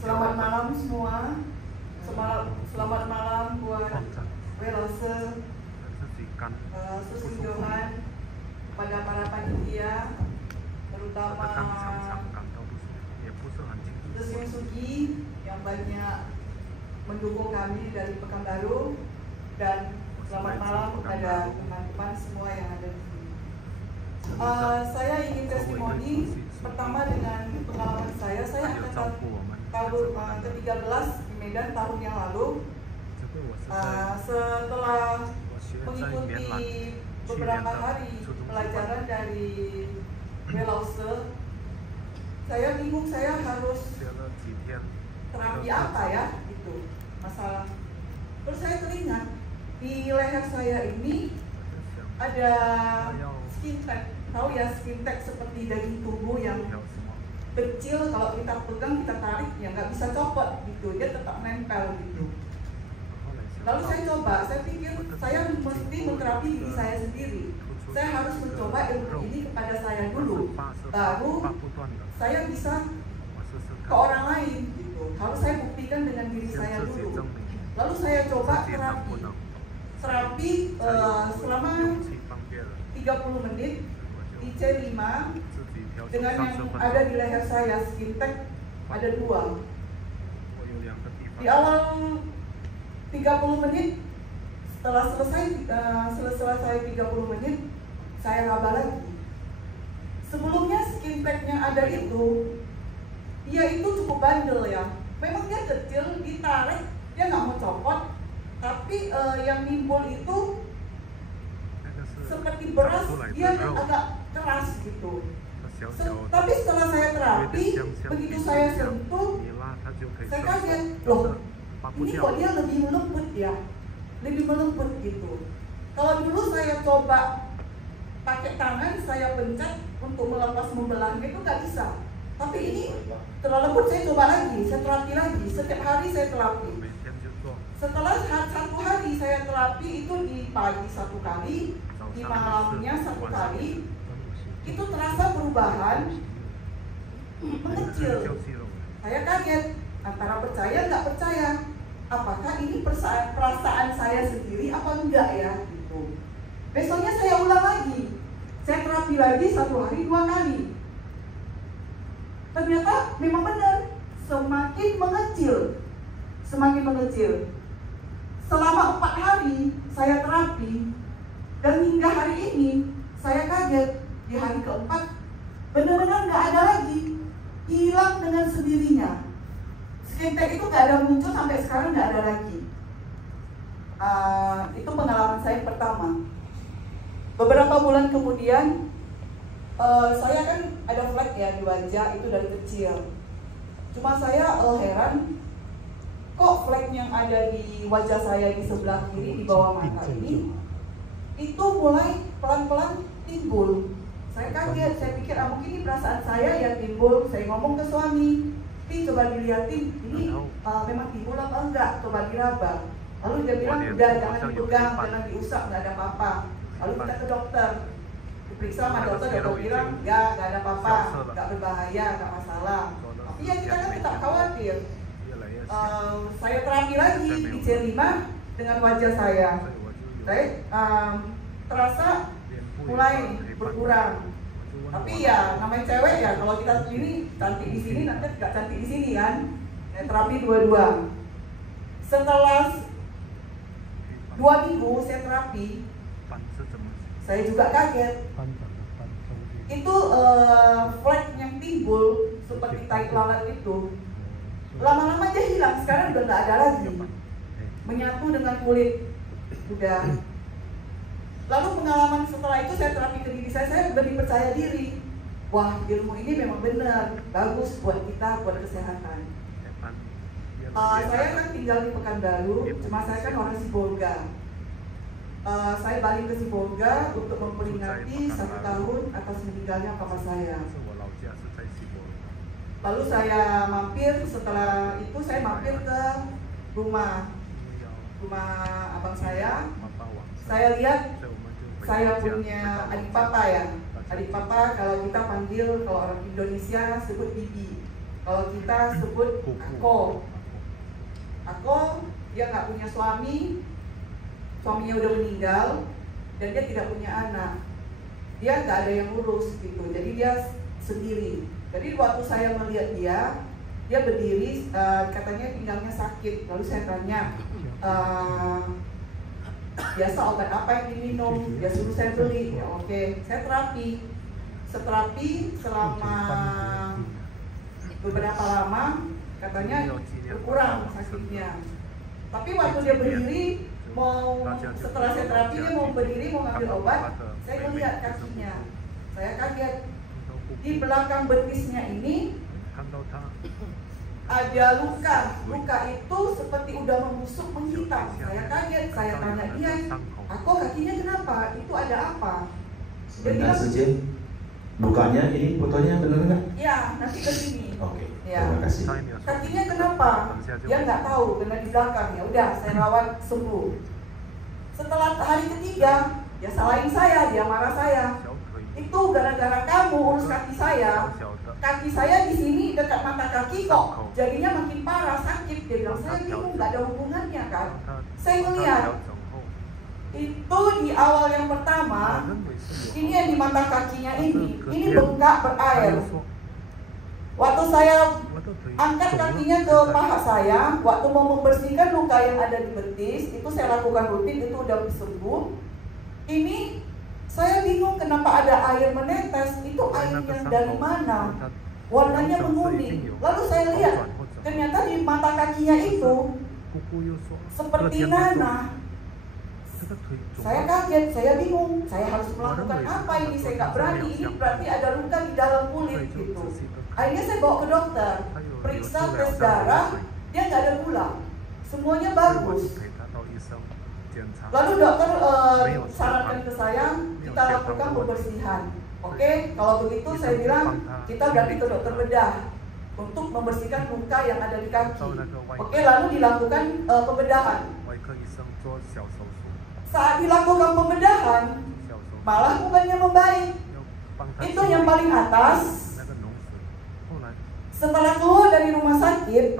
Selamat malam semua. Selamat malam buat Welose, Susunjohan, kepada para panitia, terutama Desyung Sugi yang banyak mendukung kami dari Pekanbaru, dan selamat malam kepada teman-teman semua yang ada di sini. Saya ingin testimoni pertama dengan pengalaman saya angkatan tahun ke-13 di Medan tahun yang lalu. Setelah mengikuti beberapa hari pelajaran dari Welause, saya bingung saya harus terapi apa ya, gitu masalah. Terus saya teringat di leher saya ini ada skin tag. Tahu ya, skin tag seperti daging tubuh yang kecil, kalau kita pegang, kita tarik, ya nggak bisa copot gitu, dia tetap nempel gitu. Lalu saya coba, saya pikir saya mesti menterapi diri saya sendiri. Saya harus mencoba ilmu ini kepada saya dulu, baru saya bisa ke orang lain gitu. Harus saya buktikan dengan diri saya dulu. Lalu saya coba terapi selama 30 menit di C5 dengan yang ada di leher saya, skin tag ada 2. Di awal 30 menit, setelah selesai 30 menit, saya raba lagi. Sebelumnya skin tag-nya ada itu, dia itu cukup bandel ya. Memang dia kecil, ditarik, dia nggak mau copot, tapi yang timbul itu seperti beras, dia agak keras gitu. Tapi setelah saya terapi, begitu saya sentuh, saya kaget, loh, ini kok dia lebih melembut ya, lebih melembut gitu. Kalau dulu saya coba pakai tangan, saya pencet untuk melepas membelahnya itu nggak bisa. Tapi ini terlalu lembut, saya coba lagi, saya terapi lagi, setiap hari saya terapi. Setelah 1 hari saya terapi itu di pagi 1 kali, di malamnya 1 kali, itu terasa perubahan mengecil. Saya kaget, antara percaya nggak percaya, apakah ini perasaan saya sendiri apa enggak ya gitu. Besoknya saya ulang lagi, saya terapi lagi 1 hari 2 kali. Ternyata memang benar, semakin mengecil. Selama 4 hari saya terapi, dan hingga hari ini saya kaget, di hari keempat benar-benar nggak ada lagi, hilang dengan sendirinya. Skin tag itu nggak ada muncul, sampai sekarang nggak ada lagi. Itu pengalaman saya pertama. Beberapa bulan kemudian, saya kan ada flek ya di wajah itu dari kecil. Cuma saya heran, kok flek yang ada di wajah saya di sebelah kiri di bawah mata ini itu mulai pelan-pelan timbul. Saya kaget, saya pikir mungkin ini perasaan saya yang timbul. Saya ngomong ke suami, coba dilihatin, ini memang timbul apa enggak, coba diraba. Lalu dia bilang, udah jangan dipegang, jangan diusap, nggak ada apa-apa. Lalu kita ke dokter, diperiksa sama dokter bilang, nggak ada apa-apa, nggak berbahaya, nggak masalah. Tapi ya kita kan tetap khawatir. Saya terapi lagi di C5 dengan wajah saya. Saya terasa mulai berkurang. Tapi ya namanya cewek ya, kalau kita sendiri cantik di sini nanti nggak cantik di sini kan. Terapi dua-dua. Setelah 2 minggu saya terapi, saya juga kaget. Itu flek yang timbul seperti tai lalat itu, lama-lama aja hilang. Sekarang udah nggak ada lagi, menyatu dengan kulit. Udah. Lalu pengalaman setelah itu saya terapi ke diri saya lebih percaya diri. Wah, ilmu ini memang benar, bagus buat kita, buat kesehatan. Saya kan tinggal di Pekanbaru, cuma saya kan orang Sibolga. Saya balik ke Sibolga untuk memperingati 1 tahun atas meninggalnya papa saya. Lalu saya mampir, setelah itu saya mampir ke rumah abang saya. Saya lihat saya punya adik papa ya. Adik papa kalau kita panggil, kalau orang Indonesia sebut bibi. Kalau kita sebut Ako. Ako, dia nggak punya suami, suaminya udah meninggal, dan dia tidak punya anak. Dia nggak ada yang ngurus gitu, jadi dia sendiri. Jadi waktu saya melihat dia berdiri, katanya pinggangnya sakit. Lalu saya tanya, biasa obat apa yang diminum? Dia suruh saya beli. Ya, oke, saya terapi. Seterapi selama beberapa lama, katanya berkurang sakitnya. Tapi waktu dia berdiri, setelah saya terapi, dia mau berdiri, mau ngambil obat, saya melihat kakinya. Saya kaget. Di belakang betisnya ini ada luka. Luka itu seperti udah membusuk, menghitam. Saya kaget, saya tanya dia, "Aku kakinya kenapa? Itu ada apa?" Dia bilang, lukanya ini fotonya benar nggak? Ya, nanti ke sini. Oke, ya. terima kasih. Kakinya kenapa? Dia nggak tahu, kena di belakang. Ya udah, saya rawat sembuh. Setelah hari ketiga, dia salahin saya, dia marah saya. Itu gara-gara kamu urus kaki saya. Kaki saya di sini dekat mata kaki kok jadinya makin parah, sakit. Dia bilang, saya bingung, nggak ada hubungannya kan. Saya melihat itu di awal yang pertama, ini yang di mata kakinya ini bengkak berair. Waktu saya angkat kakinya ke paha saya, waktu mau membersihkan luka yang ada di betis, itu saya lakukan rutin, itu udah sembuh. Ini saya bingung kenapa ada air menetes, itu airnya dari mana? Warnanya menguning. Lalu saya lihat, ternyata di mata kakinya itu seperti nanah. Saya kaget, saya bingung, saya harus melakukan apa ini? Saya nggak berani, ini berarti ada luka di dalam kulit gitu. Akhirnya saya bawa ke dokter, periksa tes darah, dia nggak ada gula, semuanya bagus. Lalu dokter sarankan ke saya, kita lakukan pembersihan. Oke, kalau begitu saya bilang, kita berarti ke dokter bedah untuk membersihkan luka yang ada di kaki. Oke, lalu dilakukan pembedahan. Saat dilakukan pembedahan, malah bukannya membaik. Itu yang paling atas. Setelah keluar dari rumah sakit,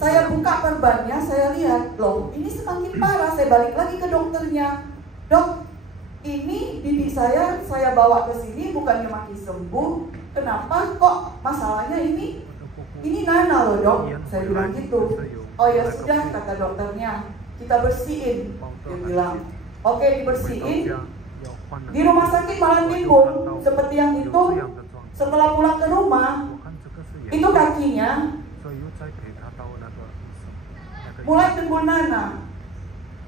saya buka perbannya, saya lihat, loh ini semakin parah. Saya balik lagi ke dokternya. Dok, ini bibi saya bawa ke sini bukannya makin sembuh. Kenapa kok masalahnya ini nanah loh dok. Saya bilang gitu. Oh ya sudah, kata dokternya, kita bersihin. Dia bilang, oke dibersihin. Di rumah sakit malah timbul seperti yang itu. Setelah pulang ke rumah, itu kakinya mulai timbul nanah.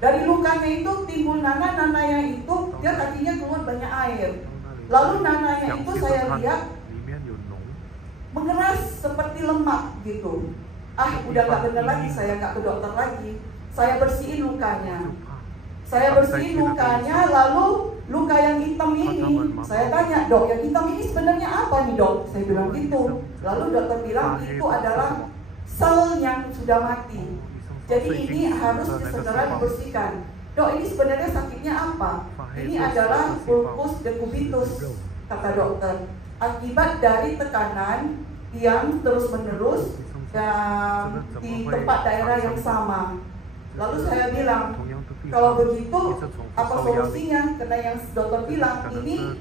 Dari lukanya itu timbul nanahnya itu, dia kakinya keluar banyak air. Lalu nanahnya itu saya lihat mengeras seperti lemak gitu. Udah gak bener lagi, saya gak ke dokter lagi. Saya bersihin lukanya. Lalu luka yang hitam ini, saya tanya, dok, yang hitam ini sebenarnya apa nih dok? Saya bilang gitu. Lalu dokter bilang itu adalah sel yang sudah mati. Jadi ini harus segera dibersihkan. Dok, ini sebenarnya sakitnya apa? Ini adalah ulcus decubitus, kata dokter. Akibat dari tekanan yang terus-menerus dan di tempat daerah yang sama. Lalu saya bilang, kalau begitu apa solusinya? Karena yang dokter bilang ini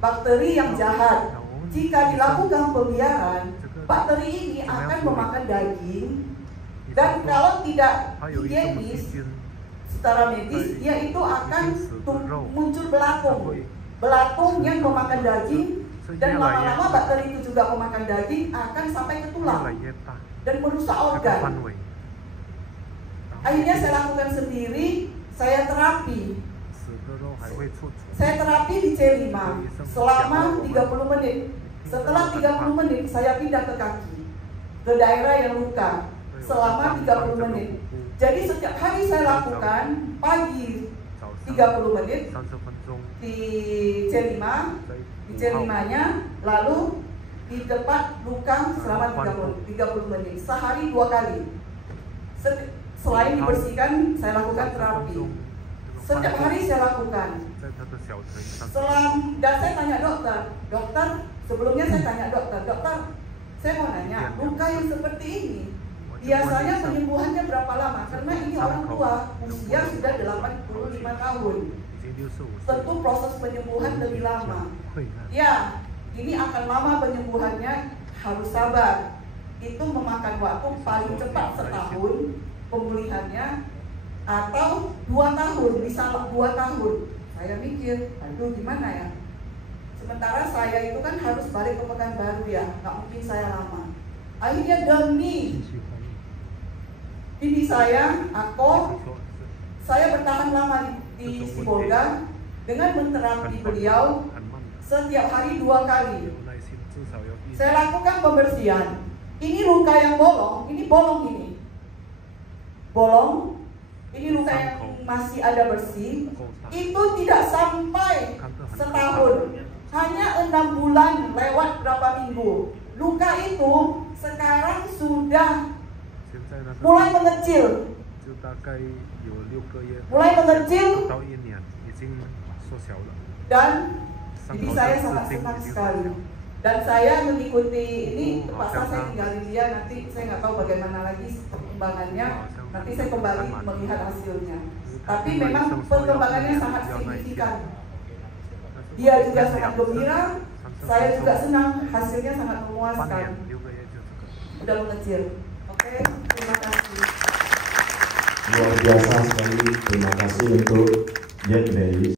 bakteri yang jahat. Jika dilakukan pembiaran, bakteri ini akan memakan daging, dan kalau tidak higienis secara medis, dia itu akan muncul belatung yang memakan daging, dan lama-lama bakteri itu juga memakan daging, akan sampai ke tulang dan merusak organ. Akhirnya saya lakukan sendiri, saya terapi. Saya terapi di C5 selama 30 menit. Setelah 30 menit, saya pindah ke kaki, ke daerah yang luka, selama 30 menit. Jadi setiap hari saya lakukan, pagi 30 menit di C5, nya, lalu di tempat luka selama 30 menit, sehari 2 kali. Selain dibersihkan, saya lakukan terapi. Setiap hari saya lakukan. Dan saya tanya dokter, Sebelumnya saya tanya dokter, saya mau nanya, luka yang seperti ini biasanya penyembuhannya berapa lama? Karena ini orang tua, usia sudah 85 tahun. Tentu proses penyembuhan lebih lama. Ya, ini akan lama penyembuhannya, harus sabar. Itu memakan waktu paling cepat setahun pemulihannya, atau 2 tahun, bisa 2 tahun. Saya mikir, aduh gimana ya? Sementara saya itu kan harus balik ke Pekanbaru ya, nggak mungkin saya lama. Akhirnya demi bibi saya, saya bertahan lama di Sibolga dengan menterapi beliau setiap hari 2 kali. Saya lakukan pembersihan. Ini luka yang bolong, ini bolong ini. Bolong, ini luka yang masih ada bersih. Itu tidak sampai setahun. Hanya 6 bulan lewat berapa minggu. Luka itu sekarang sudah mulai mengecil. Mulai mengecil. Dan jadi saya sangat senang sekali. Dan saya mengikuti ini, terpaksa saya tinggalin dia, nanti saya nggak tahu bagaimana lagi perkembangannya. Nanti saya kembali melihat hasilnya. Tapi memang perkembangannya sangat signifikan. Dia juga sangat gembira, saya juga senang, hasilnya sangat memuaskan. Udah mengecil. Oke, terima kasih. Luar biasa sekali, terima kasih untuk Jen Berry.